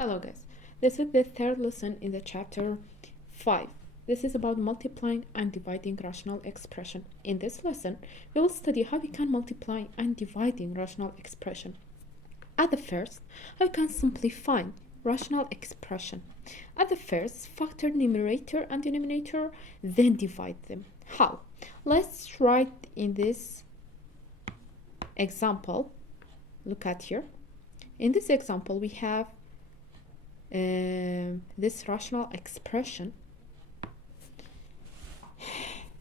Hello guys, this is the third lesson in the chapter 5. This is about multiplying and dividing rational expression. In this lesson, we will study how we can multiply and dividing rational expression. At the first, how we can simplify rational expression. At the first, factor numerator and denominator, then divide them. How? Let's write in this example. Look at here. In this example, we have this rational expression.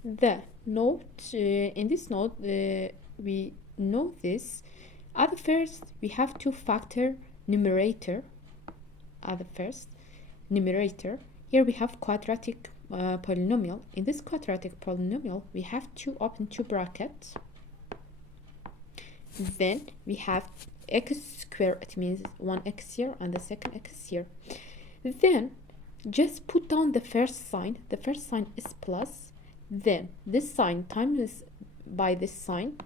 The note in this note we know this. At the first we have to factor numerator. At the first numerator, here we have quadratic polynomial. In this quadratic polynomial we have to open two brackets. Then we have x squared, it means 1x here and the second x here. Then just put down the first sign. The first sign is plus, then this sign times by this sign,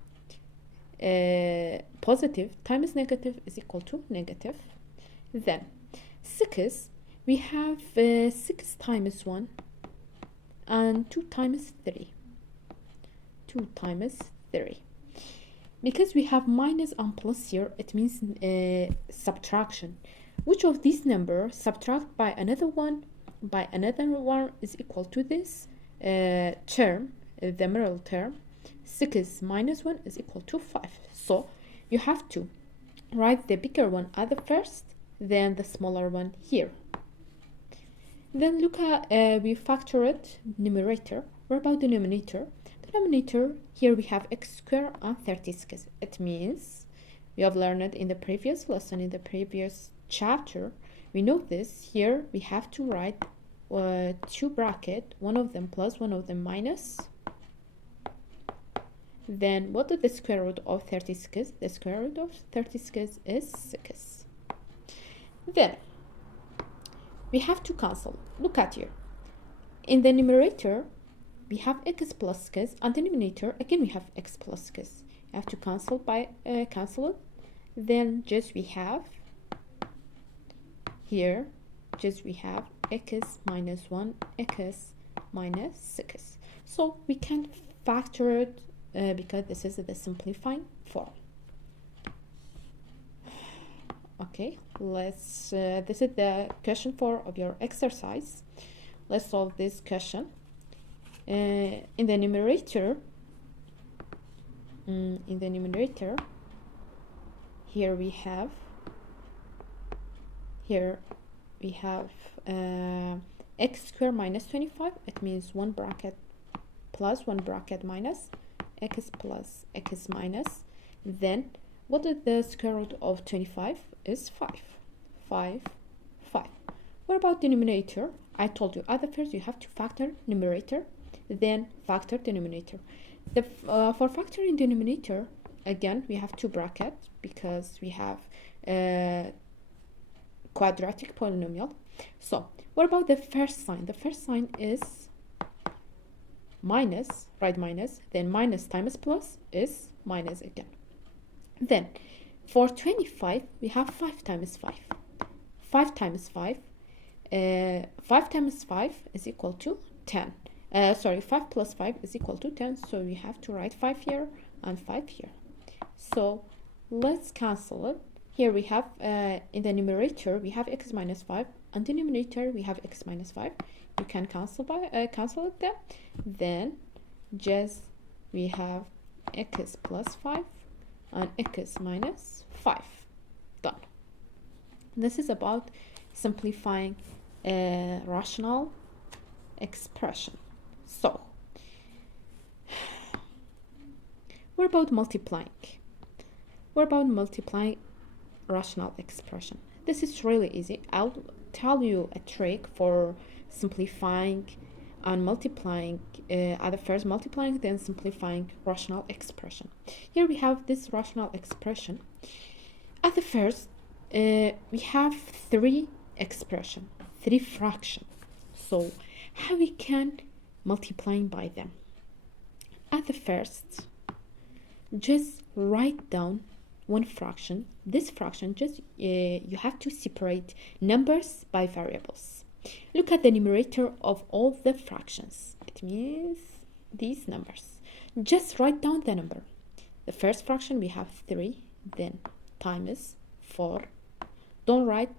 positive times negative is equal to negative. Then 6, we have 6 times 1 and 2 times 3. 2 times 3. Because we have minus and plus here, it means subtraction. Which of these numbers subtract by another one is equal to this term, the middle term. 6 minus 1 is equal to 5. So you have to write the bigger one at the first, then the smaller one here. Then look at, we factored numerator. What about denominator? Denominator, here we have x squared and 36. It means we have learned in the previous lesson, in the previous chapter, we know this. Here we have to write two brackets, one of them plus, one of them minus. Then what is the square root of 36? The square root of 36 is 6. Then we have to cancel. Look at here. In the numerator we have x plus 6, and denominator again we have x plus 6. You have to cancel by cancel it. Then just we have here, just we have x minus 1, x minus 6. So we can factor it because this is the simplifying form. Okay, let's this is the question 4 of your exercise. Let's solve this question. In the numerator, here we have x squared minus 25. It means one bracket plus, one bracket minus, x plus x minus. Then what is the square root of 25? Is 5. 5. What about denominator? I told you at the first you have to factor numerator, then factor denominator. For factoring denominator, again we have two brackets because we have quadratic polynomial. So what about the first sign? The first sign is minus, right? Minus, then minus times plus is minus again. Then for 25 we have 5 times 5. 5 times 5, 5 times 5 is equal to 10. 5 plus 5 is equal to 10, so we have to write 5 here and 5 here. So let's cancel it. Here we have in the numerator we have x minus 5, and denominator we have x minus 5. You can cancel by cancel it there. Then just we have x plus 5 and x minus 5. Done. This is about simplifying a rational expression. So what about multiplying? What about multiplying rational expression? This is really easy. I'll tell you a trick for simplifying and multiplying. At the first multiplying, then simplifying rational expression. Here we have this rational expression. At the first we have 3 expression, 3 fraction. So how we can multiplying by them? At the first, just write down one fraction, this fraction just you have to separate numbers by variables. Look at the numerator of all the fractions. It means these numbers. Just write down the number. The first fraction we have 3, then times 4. Don't write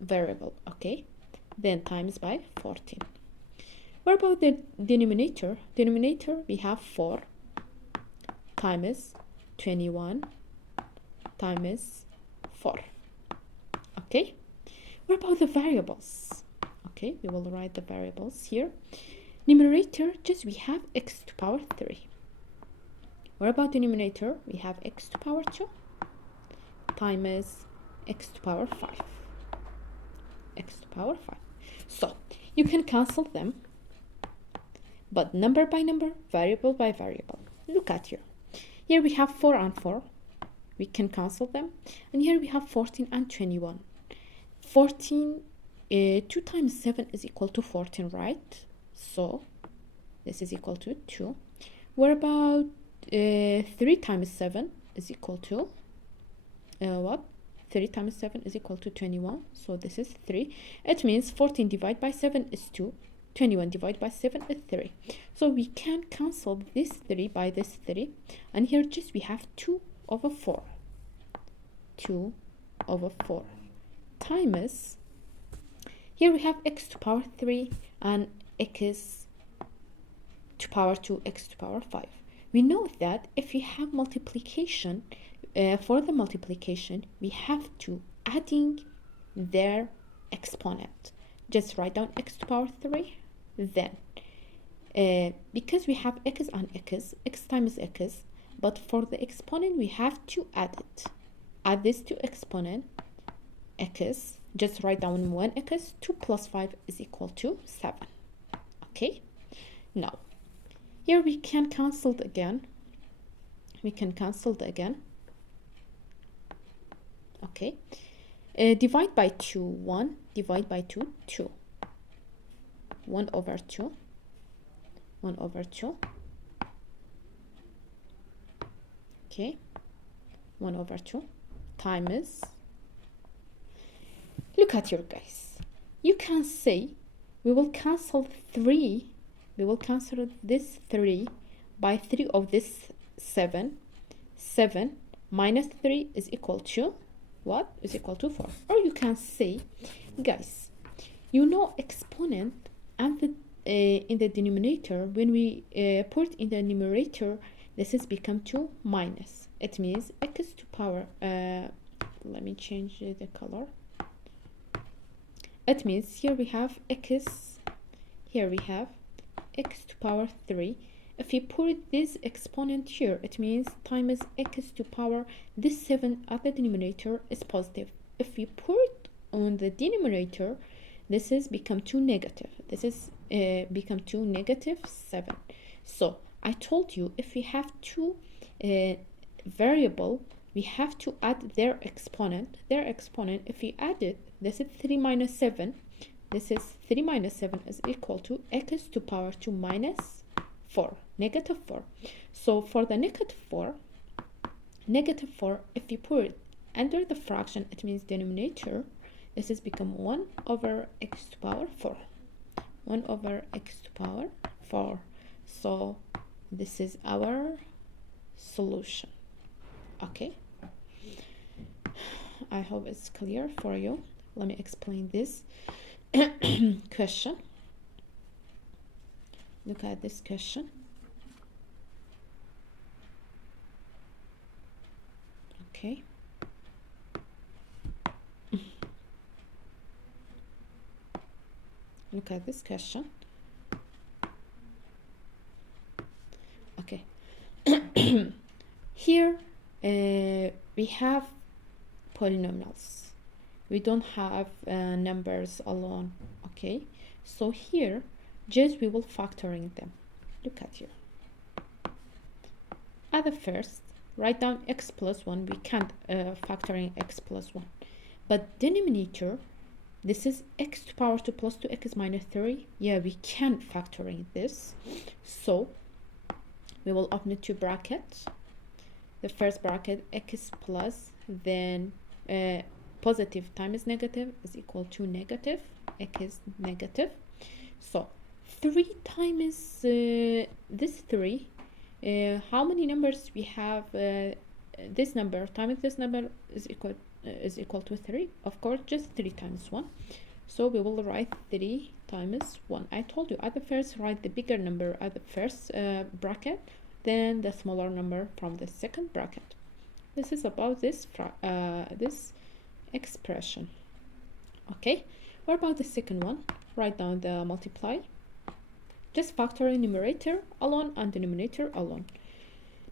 variable, okay? Then times by 14. What about the denominator? Denominator we have 4 times 21 times 4. Okay? What about the variables? Okay, we will write the variables here. Numerator, just we have x to power 3. What about denominator? We have x to power 2 times x to power 5. X to power 5. So, you can cancel them, but number by number, variable by variable. Look at here. Here we have 4 and 4. We can cancel them. And here we have 14 and 21. 14, 2 times 7 is equal to 14, right? So, this is equal to 2. What about 3 times 7 is equal to what? 3 times 7 is equal to 21. So this is 3. It means 14 divided by 7 is 2. 21 divided by 7 is 3. So we can cancel this 3 by this 3. And here just we have 2 over 4. 2 over 4 times, here we have x to power 3 and x to power 2, x to power 5. We know that if we have multiplication, for the multiplication, we have to adding their exponent. Just write down x to power 3. Then, because we have x and x times x, but for the exponent, we have to add it. Add this to exponent, x. Just write down 1x. 2 plus 5 is equal to 7. Okay? Now, here we can cancel it again. We can cancel it again. Okay. Divide by 2, 1. Divide by 2, 2. 1 over 2. 1 over 2. Okay. 1 over 2 times. Look at your guys. You can say we will cancel 3. We will cancel this 3 by 3 of this 7. 7 minus 3 is equal to what? Is equal to 4. Or you can say, guys, you know exponent and the in the denominator, when we put in the numerator, this is become 2 minus. It means x to power, let me change the color. It means here we have x, here we have x to power 3. If you put this exponent here, it means times x to power this 7 at the denominator is positive. If you put on the denominator, this is become 2 negative. This is become 2 negative 7. So I told you if we have two variable, we have to add their exponent. Their exponent, if we add it, this is 3 minus 7. This is 3 minus 7 is equal to x to power 2 minus 4, negative 4. So for the negative 4, if you put it under the fraction, it means denominator, this is become 1 over x to power 4. 1 over x to power 4. So this is our solution. Okay. I hope it's clear for you. Let me explain this question. Look at this question. Okay. Look at this question. Okay. Here we have polynomials. We don't have numbers alone. Okay. So here, just we will factoring them. Look at here. At the first, write down x plus 1. We can't factoring x plus 1. But denominator, this is x to power 2 plus 2x minus 3. Yeah, we can factoring this. So we will open it to brackets. the first bracket x plus, then positive times negative is equal to negative, x negative. So 3 times this 3, how many numbers we have? This number times this number is equal to 3. Of course, just 3 times 1. So we will write 3 times 1. I told you at the first write the bigger number at the first bracket, then the smaller number from the second bracket. This is about this this expression. Okay, what about the second one? Write down the multiply. Just factor in numerator alone and denominator alone.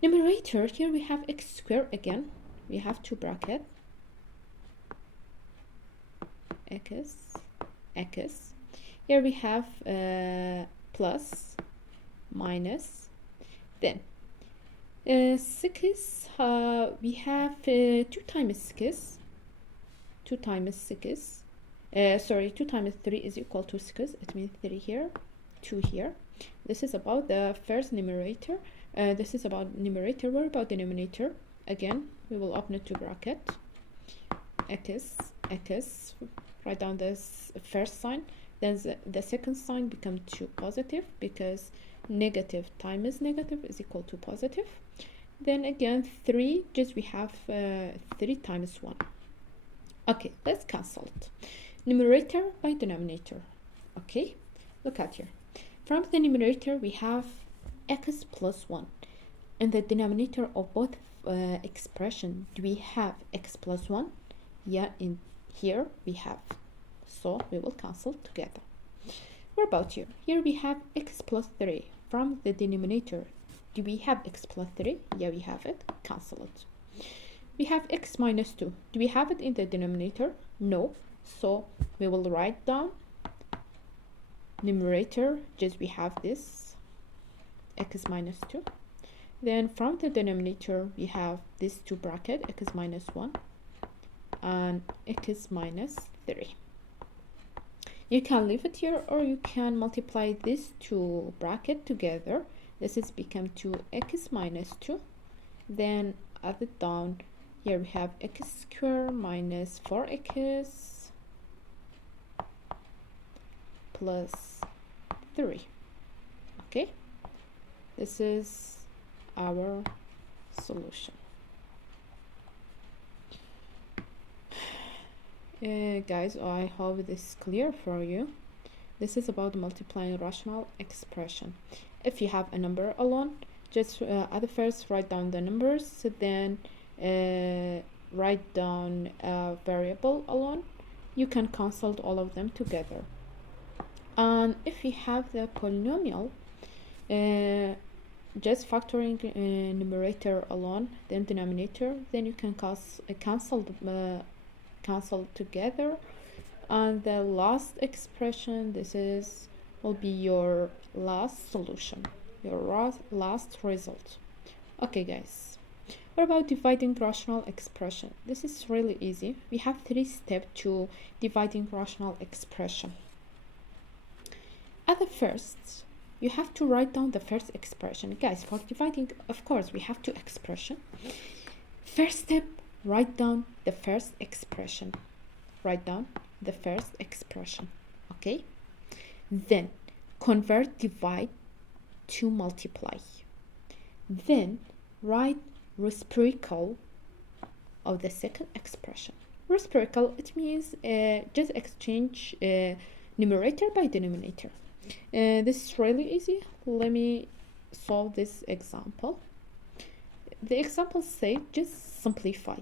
Numerator, here we have x squared again. We have 2 brackets. X. Here we have plus, minus. Then 6, we have 2 times 6. 2 times 6. 2 times 3 is equal to 6. It means 3 here, 2 here. This is about the first numerator. This is about numerator. What about denominator? Again, we will open it to bracket. X. Write down this first sign. Then the second sign becomes 2 positive, because negative times negative is equal to positive. Then again 3, just we have 3 times 1. Okay, let's cancel it. Numerator by denominator. Okay, look at here. From the numerator we have x plus 1. In the denominator of both expression, do we have x plus 1? Yeah, in here we have. So we will cancel together. What about here? Here we have x plus 3. From the denominator, do we have x plus 3? Yeah, we have it. Cancel it. We have x minus 2. Do we have it in the denominator? No. So we will write down numerator, just we have this x minus 2. Then from the denominator we have this 2 bracket, x minus 1 and x minus 3. You can leave it here, or you can multiply these 2 bracket together. This is become 2x minus 2. Then add it down. Here we have x squared minus 4x plus 3. Okay, this is our solution. Guys, I hope this is clear for you. This is about multiplying rational expression. If you have a number alone, just at the first write down the numbers, then write down a variable alone. You can consult all of them together. And if you have the polynomial, just factoring numerator alone, then denominator, then you can cancel together, and the last expression, this will be your last solution, your last result. Okay guys, what about dividing rational expression? This is really easy. We have 3 steps to dividing rational expression. At the first, you have to write down the first expression. Guys, for dividing, of course, we have 2 expressions. First step, write down the first expression. Write down the first expression. Okay? Then convert divide to multiply. Then write reciprocal of the second expression. Reciprocal, it means just exchange numerator by denominator. This is really easy. Let me solve this example. The example say just simplify.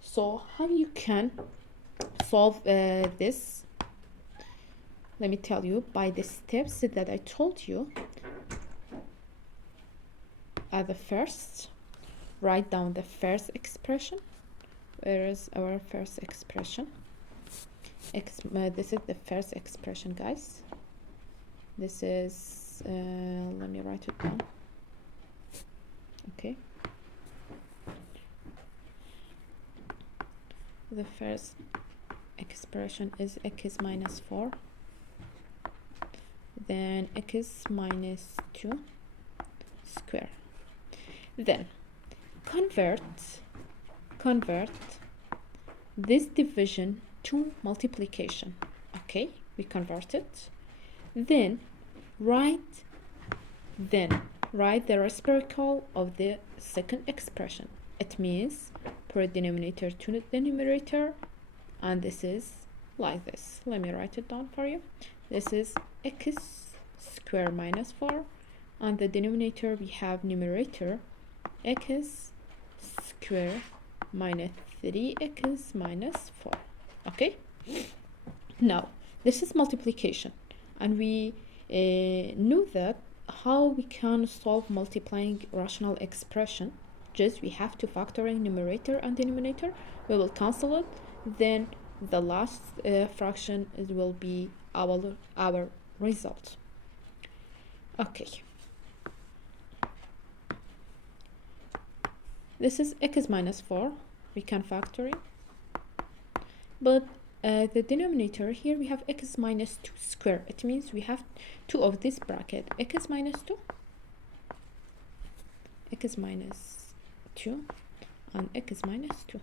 So how you can solve this? Let me tell you by the steps that I told you. At the first, write down the first expression. Where is our first expression? This is the first expression, guys. This is let me write it down. Okay, the first expression is x minus 4, then x minus 2 square. Then convert this division to multiplication. Okay, we convert it. Then write the reciprocal of the second expression. It means per denominator to the numerator, and this is like this. Let me write it down for you. This is x squared minus 4, and the denominator we have numerator x squared minus 3x minus 4. Okay, now this is multiplication, and we know that how we can solve multiplying rational expression. Just we have to factor in numerator and denominator. We will cancel it, then the last fraction will be our result. Okay, this is x minus 4. We can factor in, but the denominator here we have x minus 2 square. It means we have 2 of this bracket, x minus 2, x minus 2, and x minus 2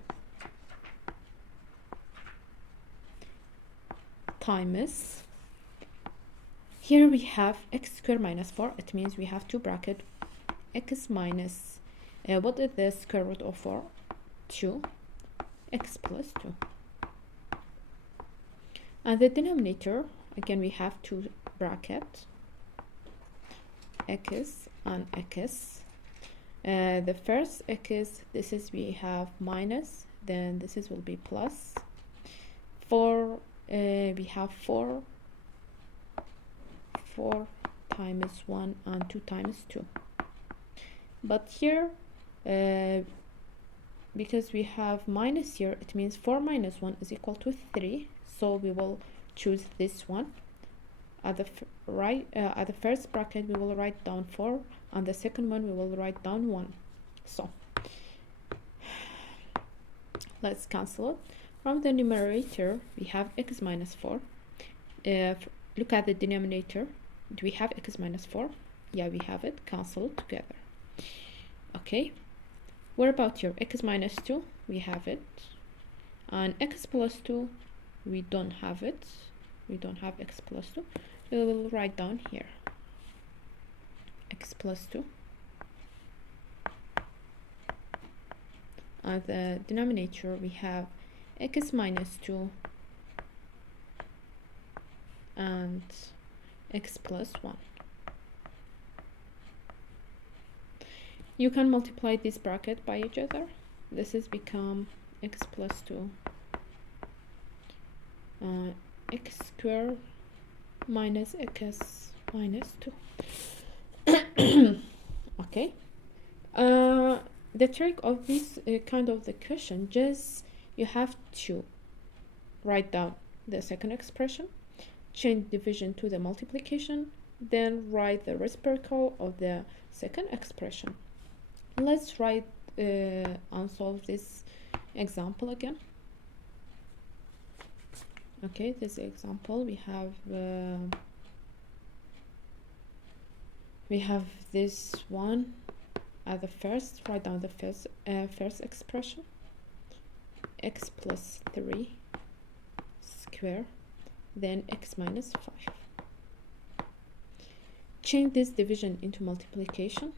times, here we have x squared minus 4. It means we have 2 bracket x minus what is the square root of 4? 2, x plus 2. And the denominator, again we have 2 bracket x and x. The first x, this is we have minus, then this is will be plus. 4, we have 4 times 1 and 2 times 2. But here because we have minus here, it means 4 minus 1 is equal to 3, so we will choose this one. At the at the first bracket we will write down 4, and the second one we will write down 1. So let's cancel it. From the numerator we have x minus 4. Look at the denominator. Do we have x minus 4? Yeah, we have it. Cancel it together. Okay, what about your x minus 2? We have it. And x plus 2, we don't have it. We don't have x plus 2. We will write down here x plus 2. And the denominator we have x minus 2 and x plus 1. You can multiply this bracket by each other. This is become x plus 2 x squared minus x minus 2. Okay, the trick of this kind of the question, just you have to write down the second expression, change division to the multiplication, then write the reciprocal of the second expression. Let's write and solve this example again. Okay, this example we have this one at the first. Write down the first expression, x plus 3 square, then x minus 5. Change this division into multiplication,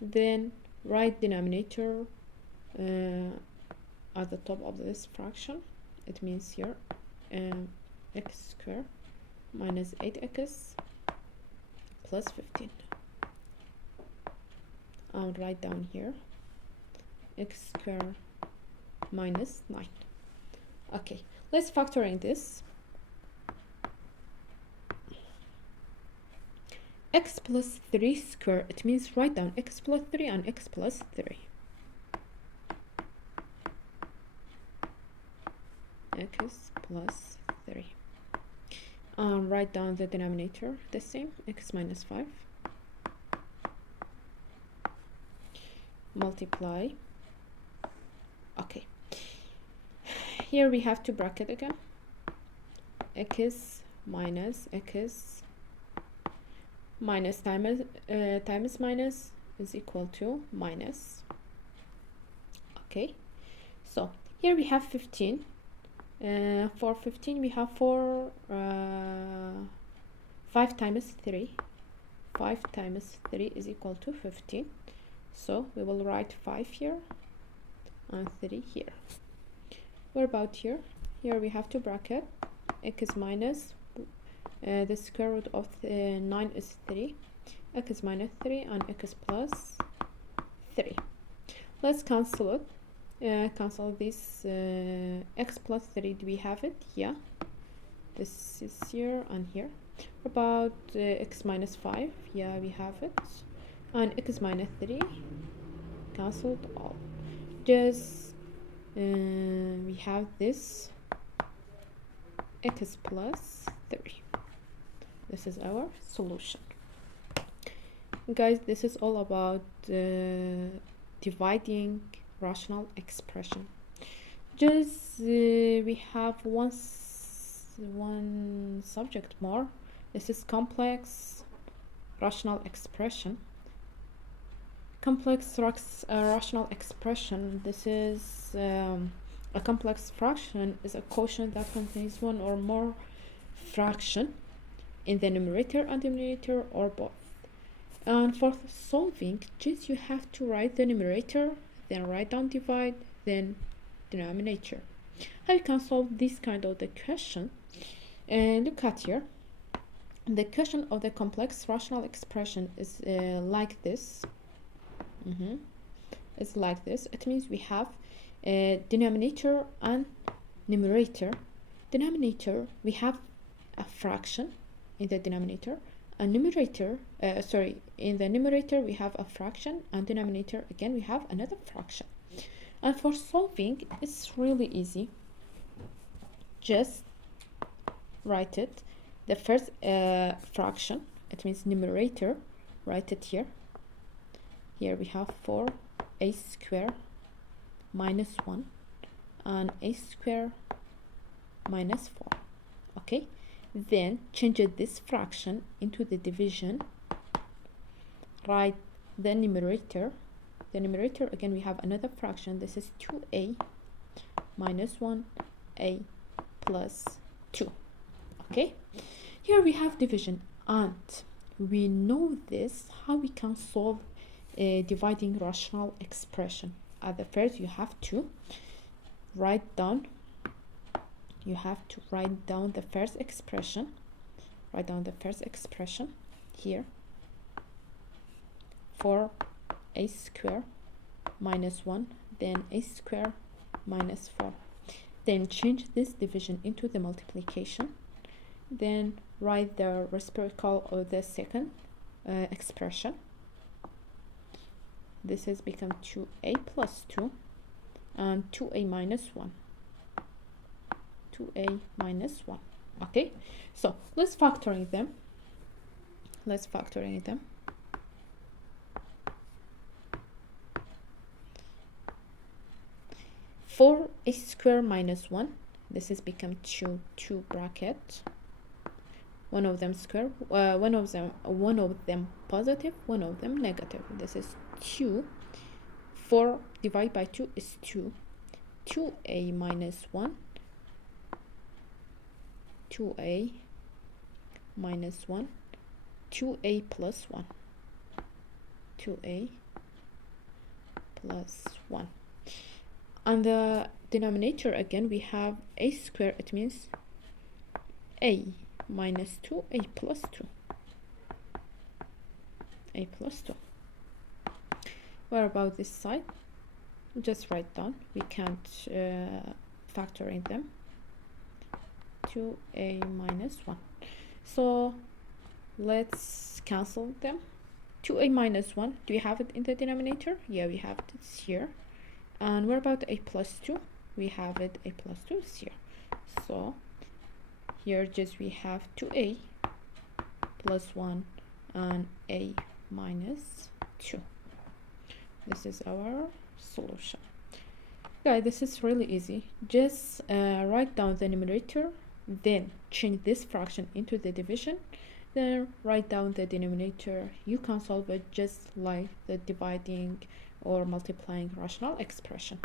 then write denominator at the top of this fraction. It means here x squared minus 8x plus 15. I'll write down here x squared minus 9. Okay, let's factor in this. X plus 3 squared, it means write down x plus 3 and x plus 3. X plus 3. Write down the denominator the same, x minus 5. Multiply. Okay, here we have to bracket again, x minus x minus times minus is equal to minus Okay, so here we have 15. For 15 we have 5 times 3. 5 times 3 is equal to 15. So we will write 5 here and 3 here. What about here? Here we have to bracket x minus the square root of 9 is 3, x minus 3 and x plus 3. Let's cancel it. Cancel this x plus 3. Do we have it? Yeah, this is here and here. About x minus 5. Yeah, we have it. And x minus 3 cancelled all. Just we have this x plus 3. This is our solution. Guys, this is all about dividing rational expression. Just we have one subject more. This is complex rational expression. Complex rational expression. This is a complex fraction is a quotient that contains one or more fraction in the numerator and denominator or both. And for solving, just you have to write the numerator, then write down divide, then denominator. How you can solve this kind of the question? And look at here. The question of the complex rational expression is like this. It's like this. It means we have denominator and numerator. Denominator, we have a fraction in the denominator, and numerator, in the numerator we have a fraction, and denominator again we have another fraction. And for solving, it's really easy. Just write it. The first fraction, it means numerator, write it here. Here we have 4a square minus 1 and a square minus 4. Okay, then change this fraction into the division. Write the numerator. The numerator again we have another fraction. This is 2a minus 1a plus 2. Okay, here we have division, and we know this how we can solve a dividing rational expression. At the first you have to write down the first expression. Write down the first expression here. 4a square minus 1, then a square minus 4. Then change this division into the multiplication. Then write the reciprocal of the second expression. This has become 2a plus 2 and 2a minus 1. 2a minus 1. Okay, so let's factoring them. 4a square minus 1. This has become 2 bracket. One of them square, one of them positive, one of them negative. This is 2. 4 divided by 2 is 2. 2a minus 1. 2a minus 1. 2a plus 1. 2a plus 1. On the denominator again we have a square. It means a minus 2, a plus 2. A plus 2. What about this side? Just write down. We can't factor in them. 2a minus 1. So let's cancel them. 2a minus 1. Do we have it in the denominator? Yeah, we have it here. And what about a plus 2? We have it, a plus 2 is here. So here just we have 2a plus 1 and a minus 2. This is our solution. Guys, this is really easy. Just write down the numerator, then change this fraction into the division, then write down the denominator. You can solve it just like the dividing or multiplying rational expression.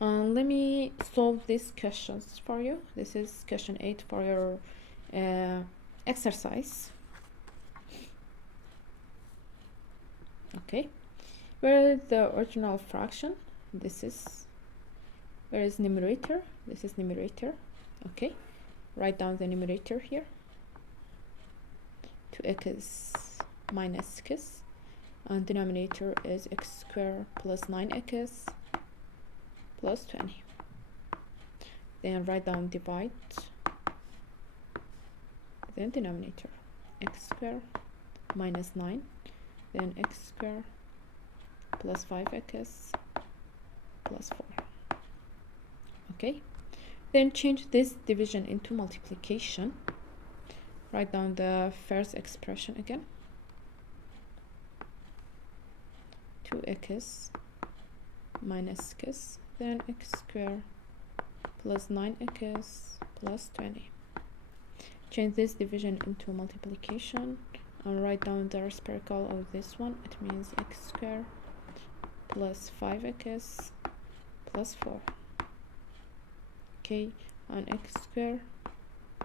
Let me solve these questions for you. This is question 8 for your exercise. Okay, where is the original fraction? This is, where is numerator? This is numerator. Okay, write down the numerator here. 2x minus x, and denominator is x squared plus 9x plus 20. Then write down divide, then denominator x squared minus 9, then x squared plus 5x plus 4. Okay, then change this division into multiplication. Write down the first expression again. 2x minus x, then x squared plus 9x plus 20. Change this division into multiplication and write down the reciprocal of this one. It means x squared plus 5x plus 4. Okay, and x squared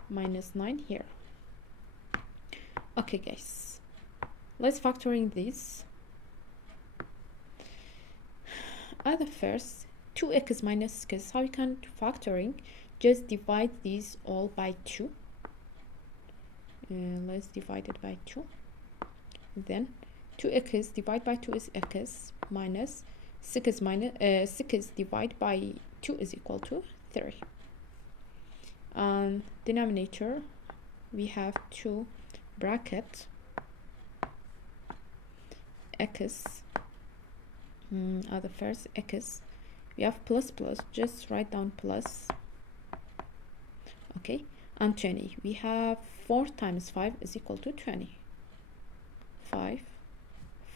minus 9 here. Okay guys, let's factoring this. At the first, 2x minus x, how you can factoring? Just divide these all by 2. Let's divide it by 2. Then 2x divided by 2 is x, minus 6 minus 6 divided by 2 is equal to 3. And denominator, we have 2 bracket x, at the first x, we have plus plus, just write down plus. Okay, and 20, we have 4 times 5 is equal to 20. 5,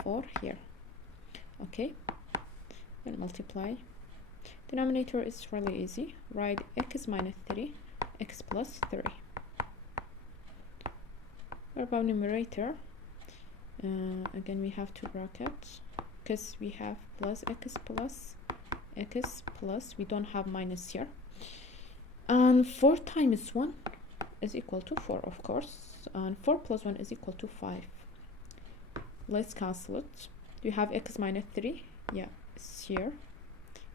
4 here. Okay, then multiply. Denominator is really easy. Write x minus 3, x plus 3. What about numerator? Again, we have 2 brackets because we have plus x plus x plus, we don't have minus here. And 4 times 1 is equal to 4, of course. And 4 plus 1 is equal to 5. Let's cancel it. Do you have x minus 3? Yeah, it's here.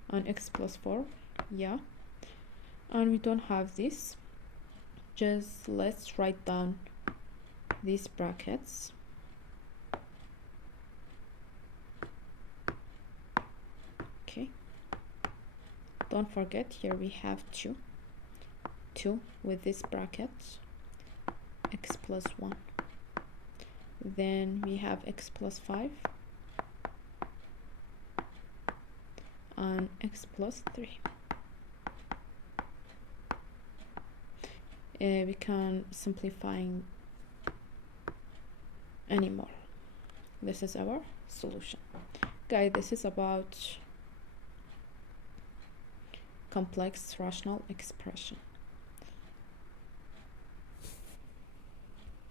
And x plus 4? Yeah. And we don't have this. Just let's write down these brackets. Okay. Don't forget, here we have 2 with this bracket, x plus 1. Then we have x plus 5 and x plus 3. We can simplifying anymore. This is our solution. Guys, this is about complex rational expression.